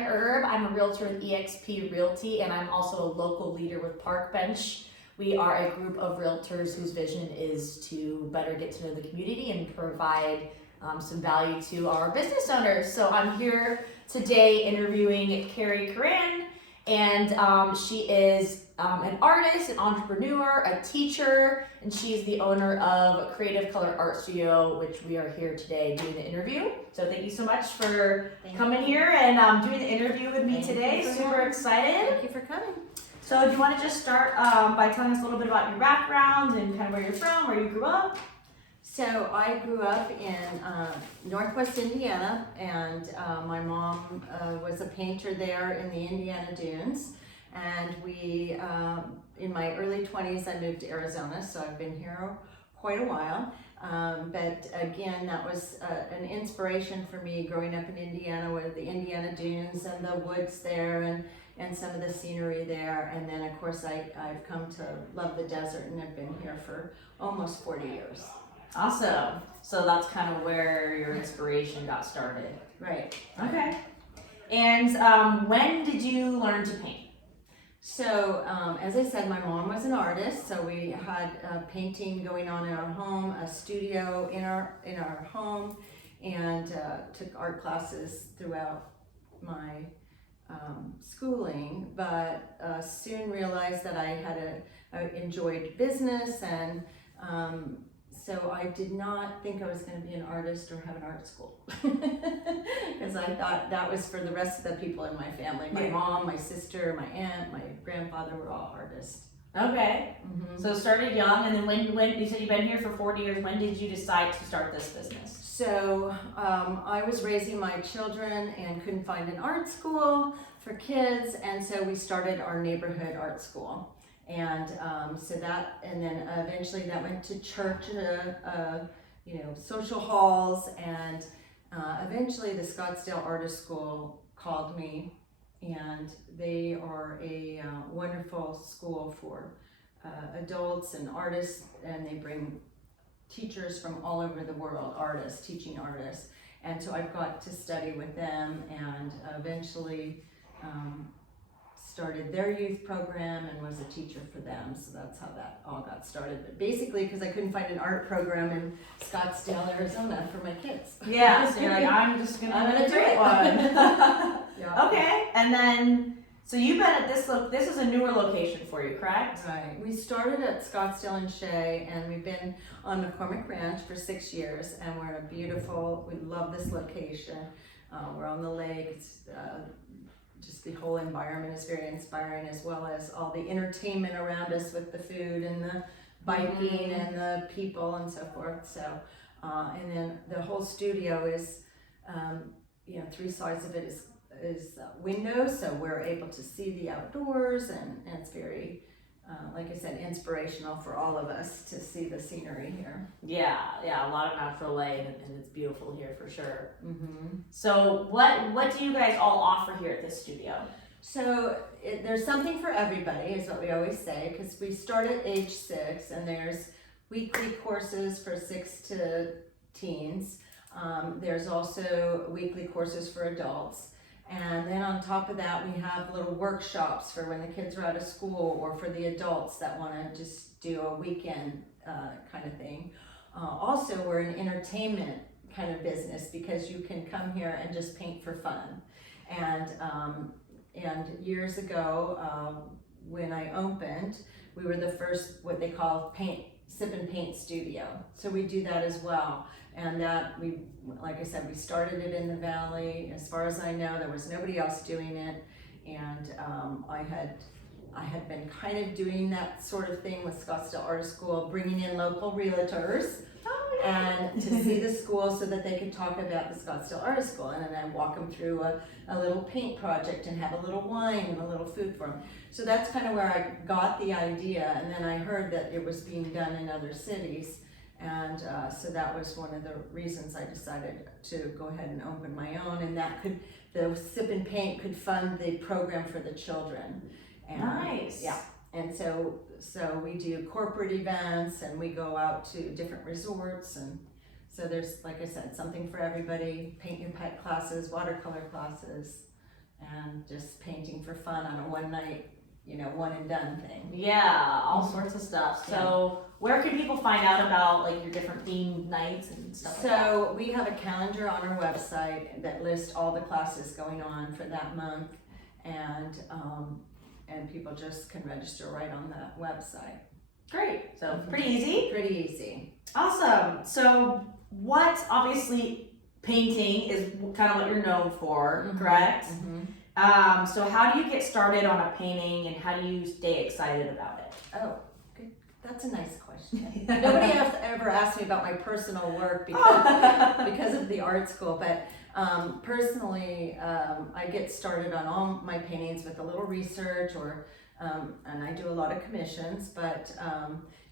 Christina Erb. I'm a realtor with eXp Realty, and I'm also a local leader with Park Bench. We are a group of realtors whose vision is to better get to know the community and provide some value to our business owners. So I'm here today interviewing Carrie Curran, and she is an artist, an entrepreneur, a teacher, and she's the owner of Creative Color Art Studio, which we are here today doing the interview. So thank you so much for coming here and doing the interview with me today. Super excited. Thank you for coming. So do you want to just start by telling us a little bit about your background and kind of where you're from, where you grew up? So I grew up in Northwest Indiana, and my mom was a painter there in the Indiana Dunes. And we, in my early 20s, I moved to Arizona, so I've been here quite a while. But again, that was an inspiration for me growing up in Indiana with the Indiana Dunes and the woods there and some of the scenery there. And then, of course, I've come to love the desert and have been here for almost 40 years. Awesome. So that's kind of where your inspiration got started. Right. Okay. And when did you learn to paint? So, as I said, my mom was an artist, so we had painting going on in our home, a studio in our home, and took art classes throughout my schooling, but soon realized that I enjoyed business, and so I did not think I was going to be an artist or have an art school, because I thought that was for the rest of the people in my family. My mom, my sister, my aunt, my grandfather were all artists. Okay. Mm-hmm. So started young, and then when you said you've been here for 40 years, when did you decide to start this business? So I was raising my children and couldn't find an art school for kids, and so we started our neighborhood art school. And so that, and then eventually that went to church, social halls, and eventually the Scottsdale Artist School called me, and they are a wonderful school for adults and artists, and they bring teachers from all over the world, teaching artists, and so I've got to study with them, and eventually started their youth program and was a teacher for them. So that's how that all got started. But basically, because I couldn't find an art program in Scottsdale, Arizona for my kids. Yeah, so you're like, I'm gonna do it. Yeah. Okay, and then, so you've been at this is a newer location for you, correct? Right. We started at Scottsdale and Shea, and we've been on McCormick Ranch for 6 years, and we're in we love this location. We're on the lake. It's, just the whole environment is very inspiring, as well as all the entertainment around us with the food and the biking and the people and so forth. So, and then the whole studio is, 3 sides of it is windows, so we're able to see the outdoors, and it's very, like I said, inspirational for all of us to see the scenery here. Yeah, a lot of natural light, and it's beautiful here for sure. Mm-hmm. So what do you guys all offer here at this studio? So there's something for everybody, is what we always say, because we start at age 6, and there's weekly courses for 6 to teens. There's also weekly courses for adults. And then on top of that, we have little workshops for when the kids are out of school, or for the adults that want to just do a weekend kind of thing. Also, we're an entertainment kind of business, because you can come here and just paint for fun. And years ago, when I opened, we were the first, what they call sip and paint studio. So we do that as well. And that like I said, we started it in the Valley. As far as I know, there was nobody else doing it. And I had been kind of doing that sort of thing with Scottsdale Art School, bringing in local realtors and to see the school so that they could talk about the Scottsdale Art School. And then I walk them through a little paint project and have a little wine and a little food for them. So that's kind of where I got the idea. And then I heard that it was being done in other cities. And so that was one of the reasons I decided to go ahead and open my own, and the sip and paint could fund the program for the children. And, nice. Yeah. And so we do corporate events, and we go out to different resorts, and so there's, like I said, something for everybody. Paint your pet classes, watercolor classes, and just painting for fun on a one night, one and done thing. Yeah, all sorts of stuff. So where can people find out about like your different themed nights and stuff like that? So we have a calendar on our website that lists all the classes going on for that month, and people just can register right on that website. Great. So pretty easy. Pretty easy. Awesome. So obviously painting is kind of what you're known for, correct? Mm-hmm. So how do you get started on a painting and how do you stay excited about it? Oh, good. That's a nice question. Nobody has ever asked me about my personal work because of the art school, but personally, I get started on all my paintings with a little research and I do a lot of commissions, but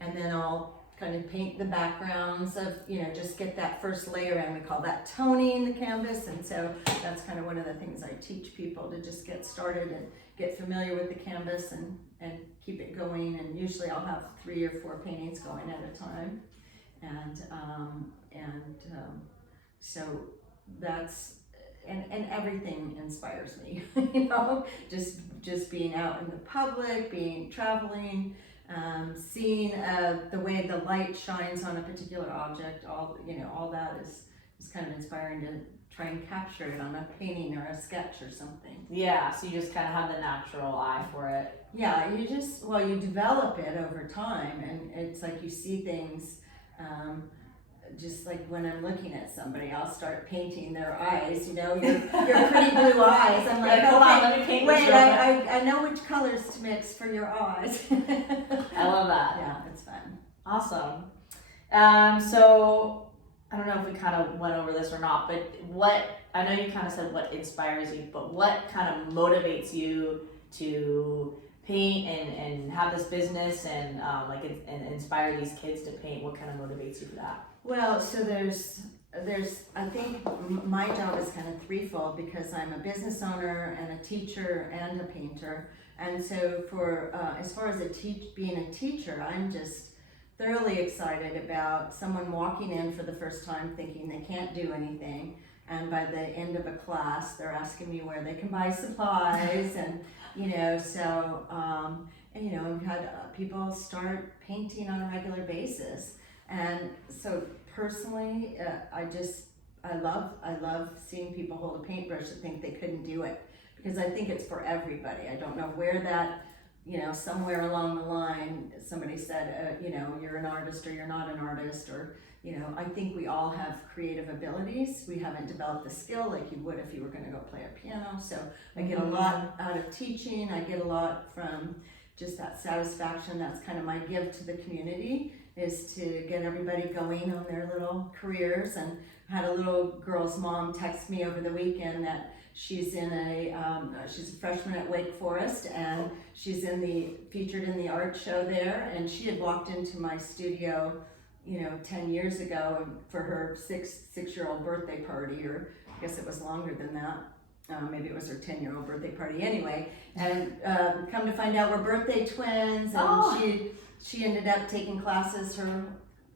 and then I'll kind of paint the backgrounds of, just get that first layer in. We call that toning the canvas, and so that's kind of one of the things I teach people, to just get started and get familiar with the canvas and keep it going. And usually I'll have 3 or 4 paintings going at a time, and so that's and everything inspires me, just being out in the public, traveling, seeing the way the light shines on a particular object. All that is kind of inspiring to try and capture it on a painting or a sketch or something. Yeah, so you just kind of have the natural eye for it. Yeah, you develop it over time, and it's like you see things. Just like when I'm looking at somebody, I'll start painting their eyes. Your pretty blue eyes. I'm like, hold on, let me paint. Wait, I know which colors to mix for your eyes. I love that. Yeah, it's fun. Awesome. So I don't know if we kind of went over this or not, but I know you kind of said what inspires you, but what kind of motivates you to paint and have this business and and inspire these kids to paint? What kind of motivates you for that? Well, so there's I think my job is kind of threefold, because I'm a business owner and a teacher and a painter. And so for as far as being a teacher, I'm just thoroughly excited about someone walking in for the first time thinking they can't do anything, and by the end of a class they're asking me where they can buy supplies. And we've had people start painting on a regular basis. And so personally, I love seeing people hold a paintbrush that think they couldn't do it, because I think it's for everybody. I don't know where that, somewhere along the line somebody said, you're an artist or you're not an artist, or I think we all have creative abilities. We haven't developed the skill like you would if you were going to go play a piano. So I get a lot out of teaching. I get a lot from just that satisfaction. That's kind of my gift to the community, is to get everybody going on their little careers. And I had a little girl's mom text me over the weekend that she's she's a freshman at Wake Forest, and she's featured in the art show there. And she had walked into my studio 10 years ago for her six-year-old birthday party, or I guess it was longer than that. Maybe it was her 10-year-old birthday party anyway. And come to find out, we're birthday twins, and she ended up taking classes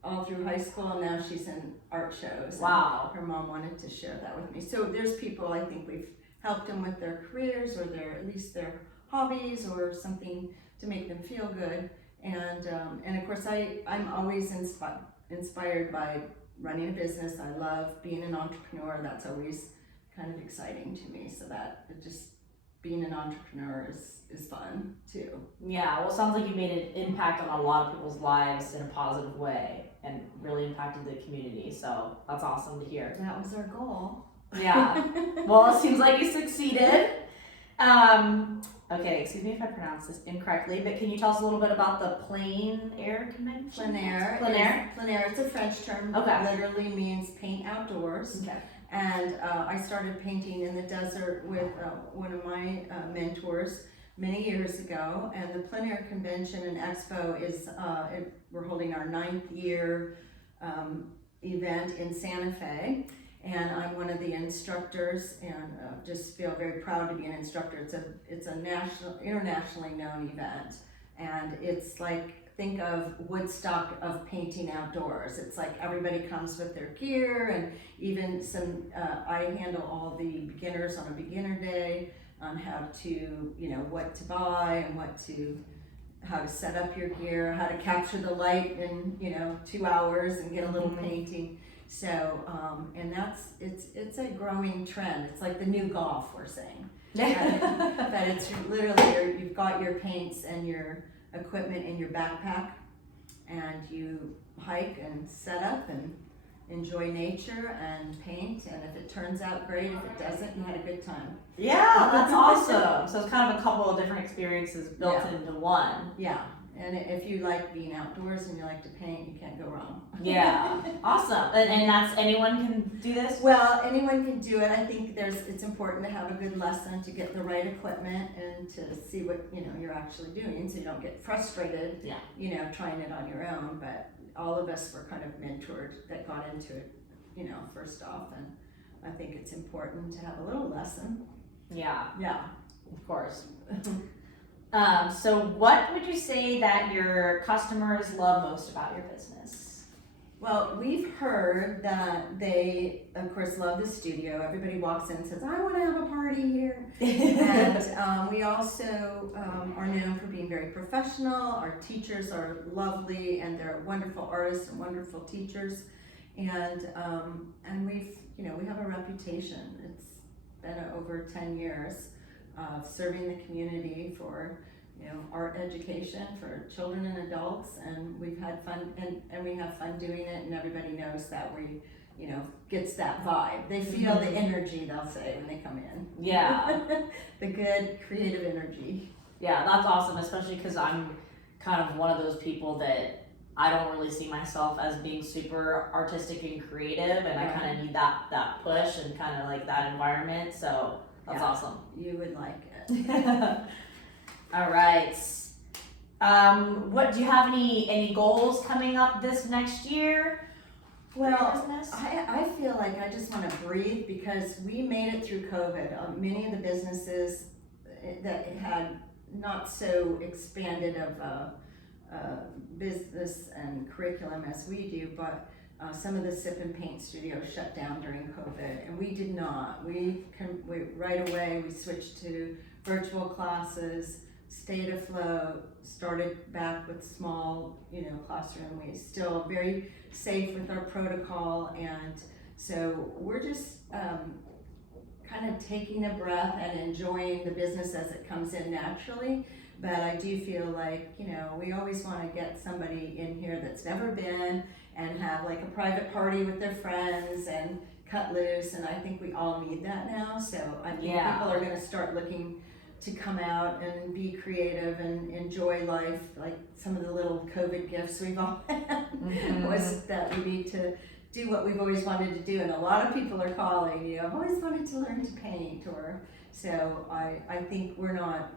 all through high school, and now she's in art shows. Wow. Her mom wanted to share that with me. So there's people, I think we've helped them with their careers, or at least their hobbies, or something to make them feel good. And of course I'm always inspired by running a business. I love being an entrepreneur. That's always kind of exciting to me. So that just being an entrepreneur is fun too. Yeah, well, it sounds like you made an impact on a lot of people's lives in a positive way and really impacted the community. So that's awesome to hear. That was our goal. Yeah. Well, it seems like you succeeded. Okay, excuse me if I pronounce this incorrectly, but can you tell us a little bit about the Plein Air Convention? Plein Air. Plein Air? Plein Air, it's a French term. Okay. Literally means paint outdoors. Okay. And I started painting in the desert with one of my mentors many years ago. And the Plein Air Convention and Expo is, we're holding our 9th year event in Santa Fe. And I'm one of the instructors, and just feel very proud to be an instructor. It's a internationally known event, and it's like, think of Woodstock of painting outdoors. It's like everybody comes with their gear, and even I handle all the beginners on a beginner day. on how to, you know, what to buy and how to set up your gear, how to capture the light in, you know, 2 hours and get a little painting. So, and it's a growing trend. It's like the new golf, we're saying. That it's literally, you've got your paints and your equipment in your backpack, and you hike and set up and enjoy nature and paint, and if it turns out great, if it doesn't, you had a good time. Yeah, that's awesome. So it's kind of a couple of different experiences built into one. Yeah, and if you like being outdoors and you like to paint, you can't go wrong. Yeah, awesome. And that's, anyone can do this? Well, anyone can do it. I think it's important to have a good lesson to get the right equipment and to see what, you know, you're actually doing, so you don't get frustrated, you know, trying it on your own. But all of us were kind of mentored that got into it, you know, first off, and I think it's important to have a little lesson. Yeah, of course. So what would you say that your customers love most about your business? Well, we've heard that they, of course, love the studio. Everybody walks in and says, I want to have a party here. And we also are known for being very professional. Our teachers are lovely, and they're wonderful artists and wonderful teachers. And we've, you know, we have a reputation. It's been over 10 years of serving the community for, you know, art education for children and adults, and we've had fun, and we have fun doing it, and everybody knows that we, you know, gets that vibe. They feel the energy, they'll say, when they come in. Yeah. The good creative energy. Yeah, that's awesome, especially because I'm kind of one of those people that I don't really see myself as being super artistic and creative, and I kind of need that push and kind of like that environment, so that's awesome. You would like it. All right. What do you have any goals coming up this next year? Well, I feel like I just want to breathe, because we made it through COVID. Many of the businesses that had not so expanded of business and curriculum as we do, but some of the sip and paint studios shut down during COVID, and we did not. We right away we switched to virtual classes, stayed afloat, started back with small, you know, classroom. We still very safe with our protocol, and so we're just kind of taking a breath and enjoying the business as it comes in naturally. But I do feel like, you know, we always want to get somebody in here that's never been and have like a private party with their friends and cut loose, and I think we all need that now. So I think people are going to start looking to come out and be creative and enjoy life. Like some of the little COVID gifts we've all had was that we need to do what we've always wanted to do, and a lot of people are calling, you know, I've always wanted to learn to paint, or so I think we're not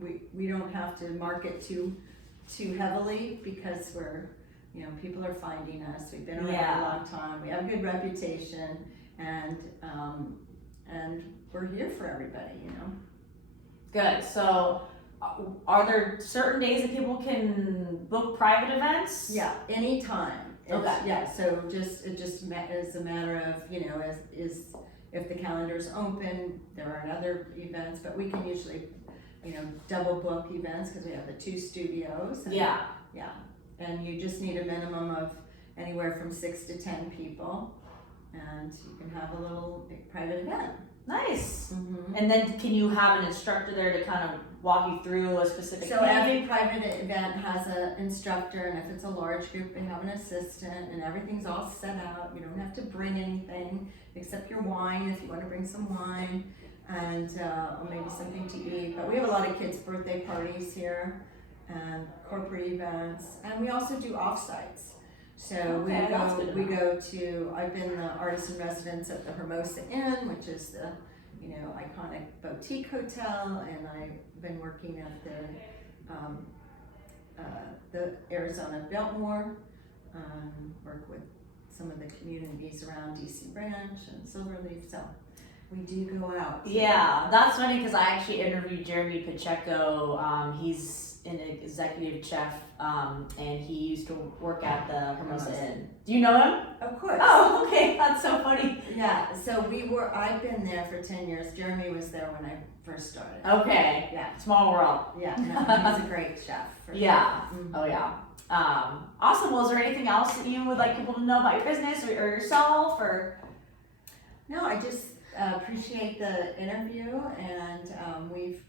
we don't have to market too heavily, because we're, you know, people are finding us. We've been around a long time. We have a good reputation, and we're here for everybody, you know. Good. So, are there certain days that people can book private events? Yeah, anytime. Okay. Yeah. So it just is a matter of, you know, is if the calendar's open, there are other events, but we can usually, you know, double book events because we have the 2 studios. And, yeah. And you just need a minimum of anywhere from 6 to 10 people, and you can have a little private event. Nice. And then can you have an instructor there to kind of walk you through a specific So every private event has an instructor, and if it's a large group, they have an assistant, and everything's all set out. You don't have to bring anything except your wine if you want to bring some wine, and or maybe something to eat. But we have a lot of kids' birthday parties here and corporate events, and we also do offsites. So we go to, I've been the artist in residence at the Hermosa Inn, which is the, you know, iconic boutique hotel, and I've been working at the Arizona Biltmore, work with some of the communities around DC Ranch and Silverleaf. So We do go out. Yeah, that's funny because I actually interviewed Jeremy Pacheco. He's an executive chef, and he used to work at the Hermosa Inn. Do you know him? Of course. Oh, okay, that's so funny. Yeah, so I've been there for 10 years. Jeremy was there when I first started. Okay. Yeah. Small world. Yeah, no, he's a great chef. Yeah. Sure. Mhm. Oh yeah. Awesome. Well, is there anything else that you would like people to know about your business or yourself, or? No, I just appreciate the interview, and we've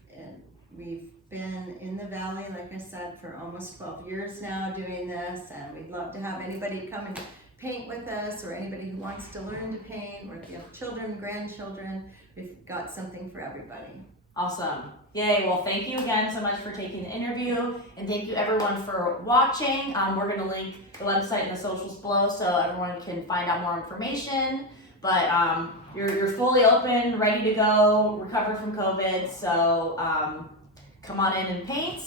been in the valley, like I said, for almost 12 years now doing this, and we'd love to have anybody come and paint with us, or anybody who wants to learn to paint, or if you have children, grandchildren, we've got something for everybody. Awesome. Yay. Well, thank you again so much for taking the interview, and thank you everyone for watching. We're going to link the website and the socials below so everyone can find out more information. But you're fully open, ready to go, recovered from COVID, so come on in and paint.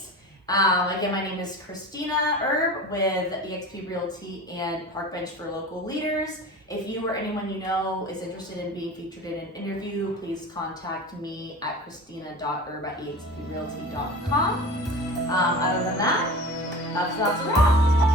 Again, my name is Christina Erb with eXp Realty and Park Bench for Local Leaders. If you or anyone you know is interested in being featured in an interview, please contact me at christina.erb@exprealty.com. Other than that, that's a wrap.